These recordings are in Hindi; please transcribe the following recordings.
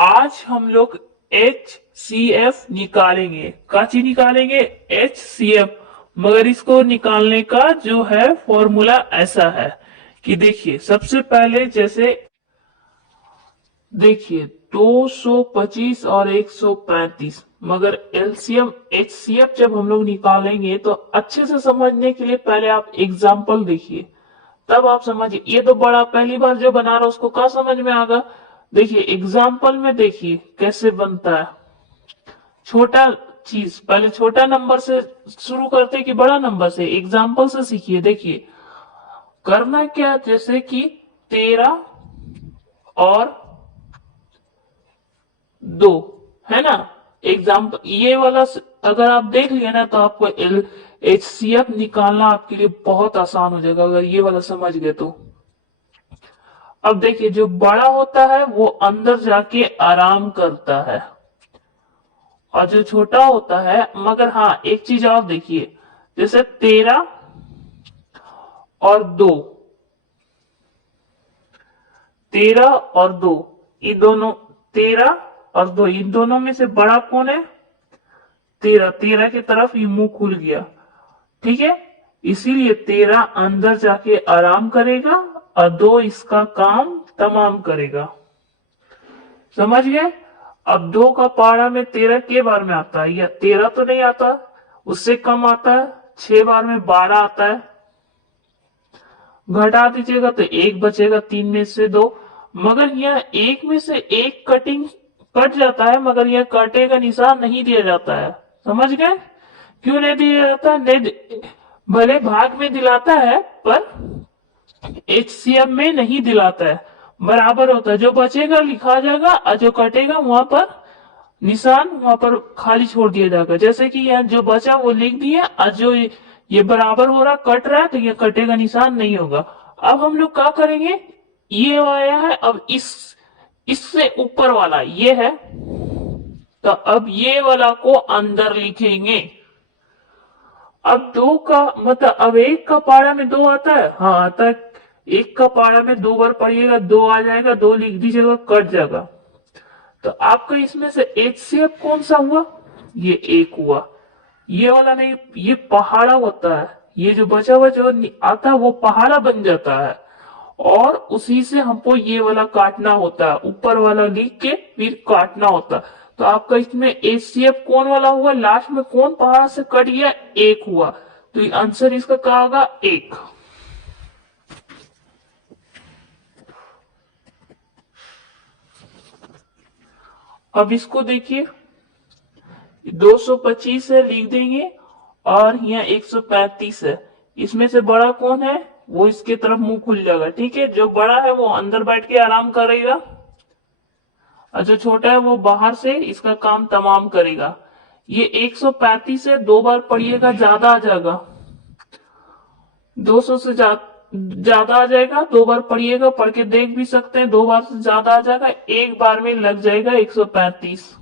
आज हम लोग HCF निकालेंगे। काची निकालेंगे? HCF। मगर इसको निकालने का जो है फॉर्मूला ऐसा है कि देखिए, सबसे पहले जैसे देखिए 225 और 135, मगर एलसीएम HCF जब हम लोग निकालेंगे तो अच्छे से समझने के लिए पहले आप एग्जाम्पल देखिए, तब आप समझिए। ये तो बड़ा पहली बार जो बना रहा उसको क्या समझ में आगा। देखिए एग्जाम्पल में देखिए कैसे बनता है। छोटा चीज पहले छोटा नंबर से शुरू करते कि बड़ा नंबर से, एग्जाम्पल से सीखिए। देखिए करना क्या, जैसे कि 13 और 2 है ना। एग्जाम्पल ये वाला अगर आप देख लिए ना तो आपको HCF निकालना आपके लिए बहुत आसान हो जाएगा अगर ये वाला समझ गए तो। अब देखिए जो बड़ा होता है वो अंदर जाके आराम करता है, और जो छोटा होता है, मगर हाँ एक चीज और देखिए, जैसे 13 और 2, 13 और 2, ये दोनों, 13 और 2 इन दोनों में से बड़ा कौन है? 13। 13 की तरफ ये मुंह खुल गया, ठीक है। इसीलिए 13 अंदर जाके आराम करेगा और 2 इसका काम तमाम करेगा। समझ गए? अब 2 का पहाड़ा में 13 के बार में आता है, या 13 तो नहीं आता, उससे कम आता है। 6 बार में 12 आता है, घटा दीजिएगा तो 1 बचेगा, 3 में से 2। मगर यह 1 में से 1 कटिंग कट जाता है, मगर यह कटे का निशान नहीं दिया जाता है। समझ गए? क्यों नहीं दिया जाता? नहीं, भले भाग में दिलाता है पर HCF में नहीं दिलाता है। बराबर होता है, जो बचेगा लिखा जाएगा और जो कटेगा वहां पर निशान, वहां पर खाली छोड़ दिया जाएगा। जैसे कि यह जो बचा वो लिख दिया, और जो ये बराबर हो रहा कट रहा है तो ये कटेगा निशान नहीं होगा। अब हम लोग क्या करेंगे, ये आया है, अब इससे ऊपर वाला ये है, तो अब ये वाला को अंदर लिखेंगे। अब 2 का मतलब, अब 1 का पारा में 2 आता है, हाँ आता है। 1 का पारा में 2 बार पढ़िएगा 2 आ जाएगा, 2 लिख दीजिएगा कट जाएगा। तो आपका इसमें से HCF कौन सा हुआ? ये 1 हुआ। ये वाला नहीं, ये पहाड़ा होता है। ये जो बचा हुआ जो आता है वो पहाड़ा बन जाता है, और उसी से हमको ये वाला काटना होता है, ऊपर वाला लिख के फिर काटना होता है। तो आपका इसमें HCF कौन वाला हुआ? लास्ट में कौन पहाड़ से कट गया? 1 हुआ। तो आंसर इसका क्या होगा? 1। अब इसको देखिए, 225 है लिख देंगे, और यहाँ 135 है। इसमें से बड़ा कौन है? वो इसके तरफ मुंह खुल जाएगा, ठीक है। जो बड़ा है वो अंदर बैठ के आराम करेगा, और जो छोटा है वो बाहर से इसका काम तमाम करेगा। ये 135 है, 2 बार पढ़िएगा ज्यादा आ जाएगा। 200 से ज्यादा आ जाएगा, 2 बार पढ़िएगा, पढ़ के देख भी सकते हैं। 2 बार से ज्यादा आ जाएगा, एक बार में लग जाएगा 135।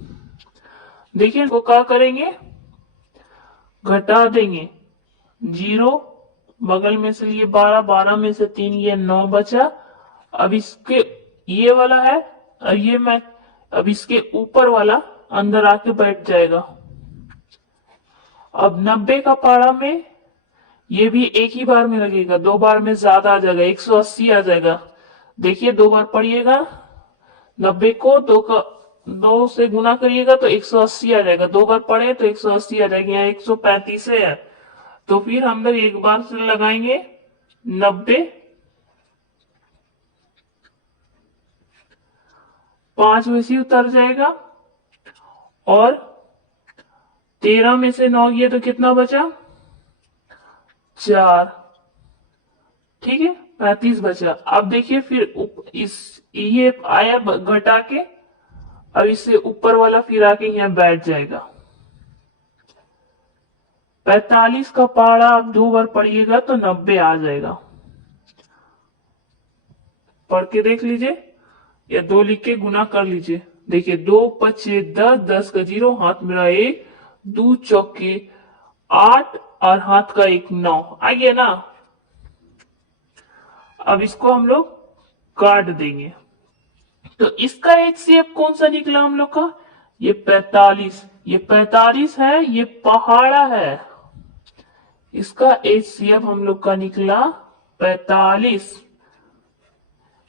देखिए इनको क्या करेंगे, घटा देंगे। 0 बगल में से लिए 12, 12 में से 3 ये 9 बचा। अब इसके ये वाला है, और ये मैं, अब इसके ऊपर वाला अंदर आके बैठ जाएगा। अब 90 का पारा में ये भी एक ही बार में लगेगा, 2 बार में ज्यादा आ जाएगा, 180 आ जाएगा। देखिए 2 बार पढ़िएगा, 90 को 2 से गुना करिएगा तो 180 आ जाएगा। 2 बार पढ़े तो 180 आ जाएगी। यहाँ 135 है, तो फिर हम लोग एक बार से लगाएंगे 90, 5 में से उतर जाएगा, और 13 में से 9 गया तो कितना बचा? 4, ठीक है। 35 बचा। अब देखिए फिर इस ये आया घटा के, अब इससे ऊपर वाला फिर आके यहाँ बैठ जाएगा। 45 का पहाड़ा आप 2 बार पढ़िएगा तो 90 आ जाएगा। पढ़ के देख लीजिए, या 2 लिख के गुना कर लीजिए। देखिए 2 पचे 10, 10 का 0, हाथ मेरा 1, 2 चौके 8, और हाथ का 1 9 आ गया ना। अब इसको हम लोग काट देंगे। तो इसका HCF कौन सा निकला हम लोग का? ये 45। ये 45 है, ये पहाड़ा है। इसका HCF हम लोग का निकला 45।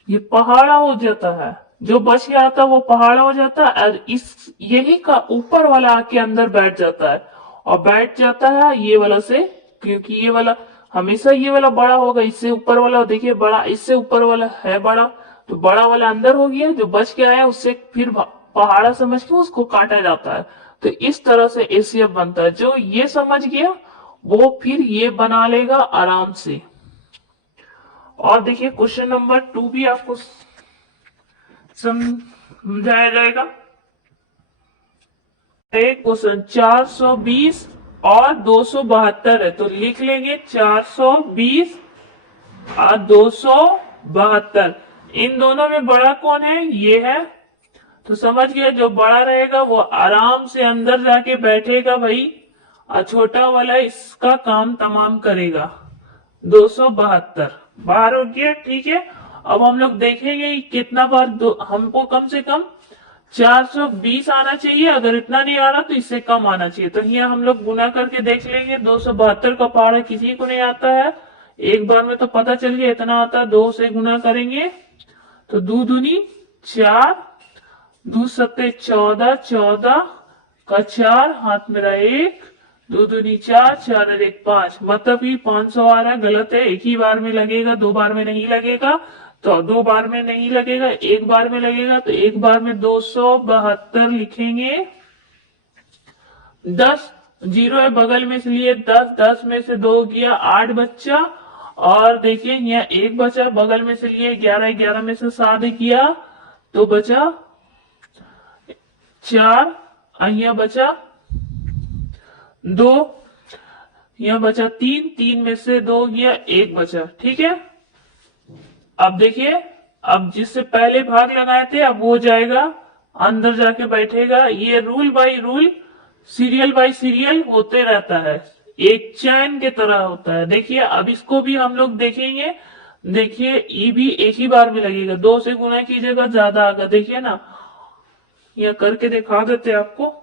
ये पहाड़ा हो जाता है, जो बच गया था वो पहाड़ा हो जाता है, और इस यही का ऊपर वाला आके अंदर बैठ जाता है, और बैठ जाता है ये वाला से, क्योंकि ये वाला हमेशा ये वाला बड़ा होगा, इससे ऊपर वाला देखिए बड़ा, इससे ऊपर वाला है बड़ा, तो बड़ा वाला अंदर हो गया, जो बच के आया उससे फिर पहाड़ा समझ के उसको काटा जाता है। तो इस तरह से HCF बनता है। जो ये समझ गया वो फिर ये बना लेगा आराम से। और देखिए क्वेश्चन नंबर 2 भी आपको समझाया जाएगा। एक क्वेश्चन 420 और 272 है, तो लिख लेंगे 420 और 272। इन दोनों में बड़ा कौन है? ये है। तो समझ गया, जो बड़ा रहेगा वो आराम से अंदर जाके बैठेगा भाई, और छोटा वाला इसका काम तमाम करेगा। 272 बाहर हो गया, ठीक है। अब हम लोग देखेंगे कितना बार हमको कम से कम 420 आना चाहिए, अगर इतना नहीं आ रहा तो इससे कम आना चाहिए। तो यहाँ हम लोग गुना करके देख लेंगे। 272 का पहाड़ा किसी को नहीं आता है, एक बार में तो पता चल गया इतना आता है। 2 से गुना करेंगे तो 2 दूनी 4, 2 सत्ते 14, 14 का 4, हाथ मेरा 1, 2 दूनी 4, 4 और 1 5, मतलब कि 500 आ रहा है। गलत है, एक ही बार में लगेगा, 2 बार में नहीं लगेगा। तो 2 बार में नहीं लगेगा, एक बार में लगेगा। तो एक बार में 272 लिखेंगे। 10 जीरो है बगल में, इसलिए 10, 10 में से 2 गया 8 बच्चा, और देखिए यहाँ 1 बचा बगल में से लिए 11, 11 में से 7 किया तो बचा 4, यहाँ बचा 2, यहाँ बचा 3, 3 में से 2 गया 1 बचा, ठीक है। अब देखिए, अब जिससे पहले भाग लगाए थे अब वो जाएगा अंदर जाके बैठेगा। ये rule by rule, serial bye serial होते रहता है, एक चैन के तरह होता है। देखिए अब इसको भी हम लोग देखेंगे। देखिए ये भी एक ही बार में लगेगा, 2 से गुना कीजिएगा ज्यादा आगा। देखिए ना, यह करके दिखा देते आपको।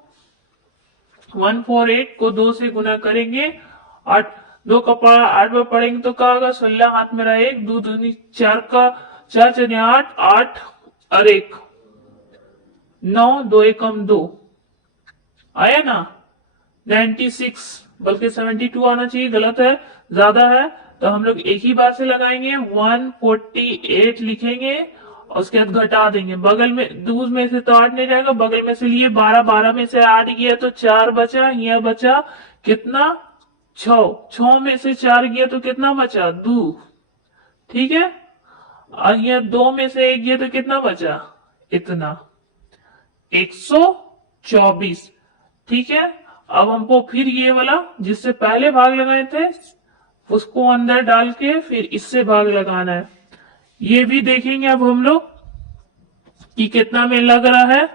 148 को 2 से गुना करेंगे, 8, 2 का पड़ा 8 में पढ़ेंगे तो क्या होगा? 16, हाथ मेरा 1, 2 दूनी 4 का 4 चने 8, 8 और 1 9, 2 एकम 2 आया ना 96, बल्कि 72 आना चाहिए, गलत है, ज्यादा है। तो हम लोग एक ही बार से लगाएंगे, 148 लिखेंगे और उसके बाद घटा देंगे। बगल में 2 में से तो 8 नहीं जाएगा, बगल में से लिए 12, 12 में से 8 गया तो 4 बचा। यहाँ बचा कितना? 6, 6 में से 4 गया तो कितना बचा? 2, ठीक है। और यहाँ 2 में से 1 गया तो कितना बचा? इतना, 124, ठीक है। अब हमको फिर ये वाला जिससे पहले भाग लगाए थे उसको अंदर डाल के फिर इससे भाग लगाना है। ये भी देखेंगे अब हम लोग कि कितना में लग रहा है।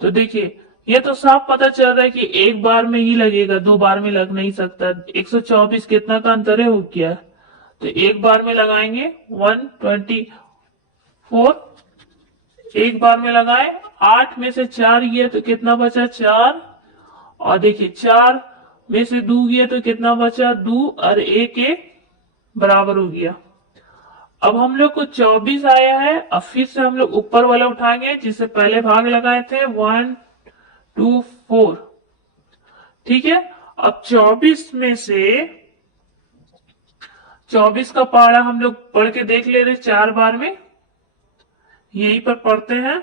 तो देखिए ये तो साफ पता चल रहा है कि एक बार में ही लगेगा, 2 बार में लग नहीं सकता। 124 कितना का अंतर है? हो गया। तो एक बार में लगाएंगे 124, एक बार में लगाए, 8 में से 4 गया तो कितना बचा? 4, और देखिए 4 में से 2 गया तो कितना बचा? 2 और 1 1 बराबर हो गया। अब हम लोग को 24 आया है। अब फिर से हम लोग ऊपर वाला उठाएंगे जिससे पहले भाग लगाए थे, 1 2 4, ठीक है। अब 24 में से 24 का पहाड़ा हम लोग पढ़ के देख ले रहे 4 बार में, यहीं पर पढ़ते हैं।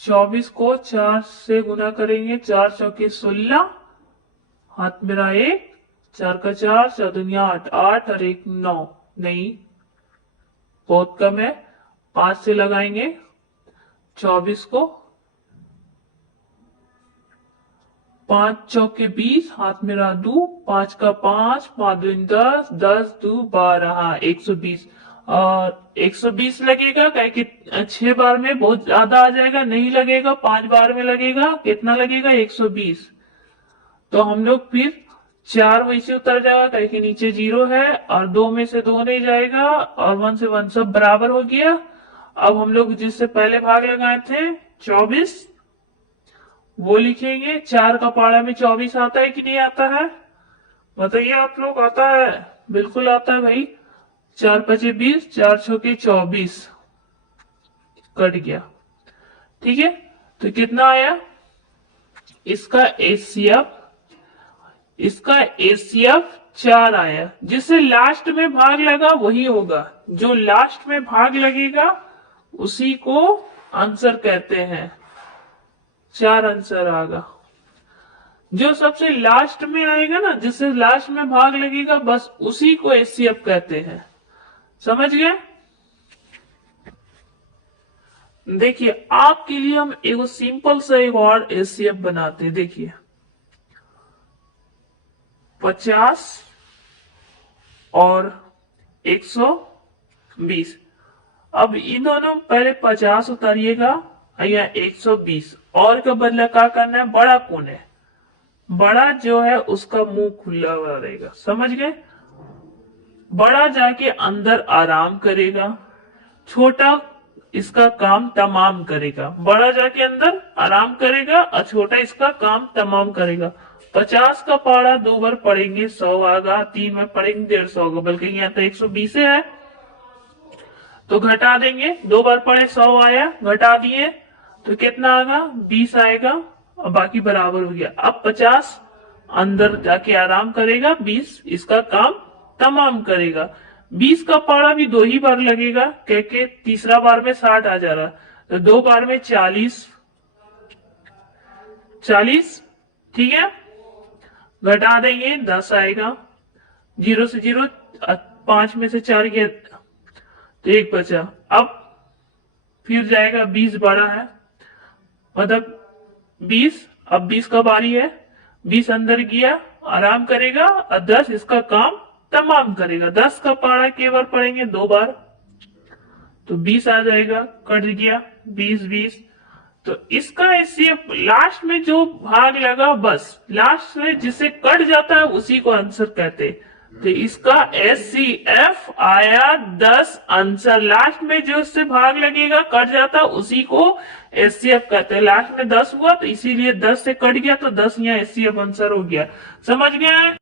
24 को 4 से गुना करेंगे, 4 चौके 16, हाथ मेरा 1, 4 का 4, 4 दुनिया 8, 8 और 1 9, नहीं बहुत कम है। 5 से लगाएंगे 24 को, 5 चौके 20, हाथ मेरा 2, 5 का 5, 5 दूनी 10, 10 2 12, 120। और 120 लगेगा क्या कि 6 बार में बहुत ज्यादा आ जाएगा, नहीं लगेगा, 5 बार में लगेगा। कितना लगेगा? 120। तो हम लोग फिर 4 वैसे उतर जाएगा कहीं के नीचे 0 है, और 2 में से 2 नहीं जाएगा, और 1 से 1 सब बराबर हो गया। अब हम लोग जिससे पहले भाग लगाए थे 24, वो लिखेंगे। 4 का पाड़ा में 24 आता है कि नहीं आता है? बताइए आप लोग, आता है? बिल्कुल आता है भाई। 4 पचे 20, 4 छके 24, कट गया। ठीक है, तो कितना आया इसका एचसीएफ? इसका एचसीएफ 4 आया। जिससे लास्ट में भाग लगा वही होगा, जो लास्ट में भाग लगेगा उसी को आंसर कहते हैं। 4 आंसर आएगा। जो सबसे लास्ट में आएगा ना, जिससे लास्ट में भाग लगेगा, बस उसी को एचसीएफ कहते हैं। समझ गए? देखिए आपके लिए हम एक सिंपल सा एक और एचसीएफ बनाते हैं। देखिए 50 और 120। अब इन दोनों पहले 50 उतारिएगा या 120, और का बदला क्या करना है? बड़ा कौन है? बड़ा जो है उसका मुंह खुला हुआ रहेगा। समझ गए? बड़ा जाके अंदर आराम करेगा, छोटा इसका काम तमाम करेगा। बड़ा जाके अंदर आराम करेगा और छोटा इसका काम तमाम करेगा। 50 का पारा 2 बार पढ़ेंगे 100 आएगा, 3 बार पढ़ेंगे 150 होगा, बल्कि यहाँ तो 120 है तो घटा देंगे। 2 बार पढ़े 100 आया, घटा दिए तो कितना आएगा? 20 आएगा, और बाकी बराबर हो गया। अब 50 अंदर जाके आराम करेगा, 20 इसका काम तमाम करेगा। 20 का पारा भी 2 ही बार लगेगा, क्योंकि तीसरा बार में 60 आ जा रहा, तो 2 बार में 40। ठीक है, घटा देंगे 10 आएगा। 0 से 0, 5 में से 4 गया तो 1 बचा। अब फिर जाएगा 20 बड़ा है, मतलब 20। अब 20 का बारी है, 20 अंदर गया, आराम करेगा, और 10 इसका काम तमाम करेगा। 10 का पारा केवल पढ़ेंगे 2 बार, तो 20 आ जाएगा, कट गया 20। तो इसका एचसीएफ लास्ट में जो भाग लगा, बस लास्ट में जिसे कट जाता है उसी को आंसर कहते हैं। तो इसका एचसीएफ आया 10 आंसर। लास्ट में जो इससे भाग लगेगा, कट जाता, उसी को एचसीएफ कहते हैं। लास्ट में 10 हुआ तो इसीलिए 10 से कट गया, तो 10 यहाँ एचसीएफ आंसर हो गया। समझ गए?